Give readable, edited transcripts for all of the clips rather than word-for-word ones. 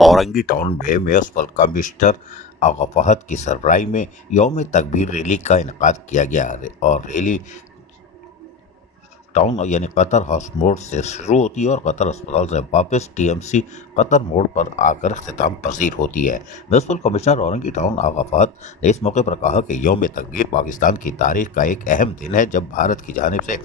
Orangi town میں municipal commissioner آغا فہد کی سربراہی میں یوم تکبیر ریلی کا انعقاد کیا گیا اور ریلی ٹاؤن یعنی قطر ہاؤس موڑ سے شروع ہوتی ہے اور قطر اسپتال سے واپس ٹی ایم سی قطر موڑ پر آ کر اختتام پذیر ہوتی ہے۔ میونسپل کمشنر اورنگی ٹاؤن آغا فہد نے اس موقع پر کہا کہ یوم تکبیر پاکستان کی تاریخ کا ایک اہم دن ہے جب بھارت کی جانب سے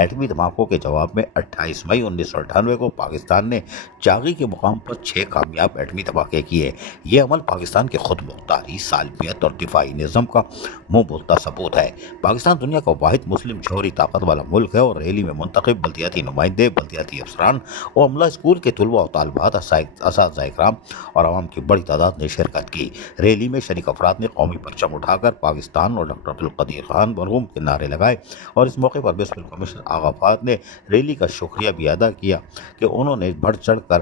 ایٹمی دھماکوں کے جواب میں 28 مئی 1998 کو پاکستان نے چاغی کے مقام پر 6 کامیاب ایٹمی دھماکے کیے۔ یہ عمل پاکستان کے خود مختاری، سالمیت اور دفاعی نظم کا منہ بولتا ثبوت ہے۔ پاکستان دنیا کا واحد مسلم جوہری طاقت والا ملک ہے اور ریلی میں منتخب بلدیاتی نمائندے، بلدیاتی افسران اور عملہ اسکول کے طلباء و طالبات، اساتذہ کرام اور عوام کی بڑی تعداد نے شرکت کی۔ ریلی میں شریک افراد نے قومی پرچم اٹھا کر پاکستان اور ڈاکٹر عبدالقدیر خان مرحوم کے نعرے لگائے اور اس موقع پر میونسپل کمشنر آغا فہد نے ریلی کا شکریہ بھی ادا کیا کہ انہوں نے بڑھ چڑھ کر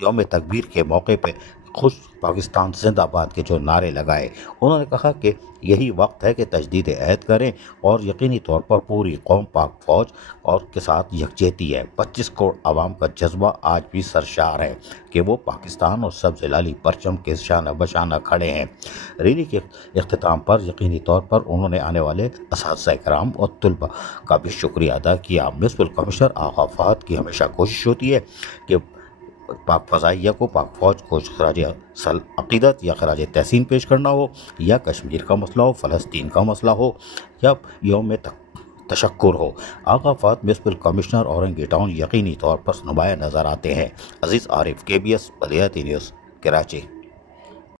یوم تکبیر کے موقع پہ خوش پاکستان زندہ باد کے جو نعرے لگائے۔ انہوں نے کہا کہ یہی وقت ہے کہ تجدید عہد کریں اور یقینی طور پر پوری قوم پاک فوج اور کے ساتھ یکجہتی ہے۔ 25 کروڑ عوام کا جذبہ آج بھی سرشار ہے کہ وہ پاکستان اور سبز لالی پرچم کے شانہ بشانہ کھڑے ہیں۔ ریلی کے اختتام پر یقینی طور پر انہوں نے آنے والے اساتذہ کرام اور طلباء کا بھی شکریہ ادا کیا۔ میونسپل کمشنر آغا فہد کی ہمیشہ کوشش ہوتی ہے کہ پاک فضائیہ کو، پاک فوج کو خراج عقیدت یا خراج تحسین پیش کرنا ہو، یا کشمیر کا مسئلہ ہو، فلسطین کا مسئلہ ہو، یا یوم تشکر ہو۔ Agha Fahad municipal commissioner Orangi Town یقینی طور پر نمایاں نظر آتے ہیں۔ عزیز عارف، KBS بلدیاتی نیوز، کراچی۔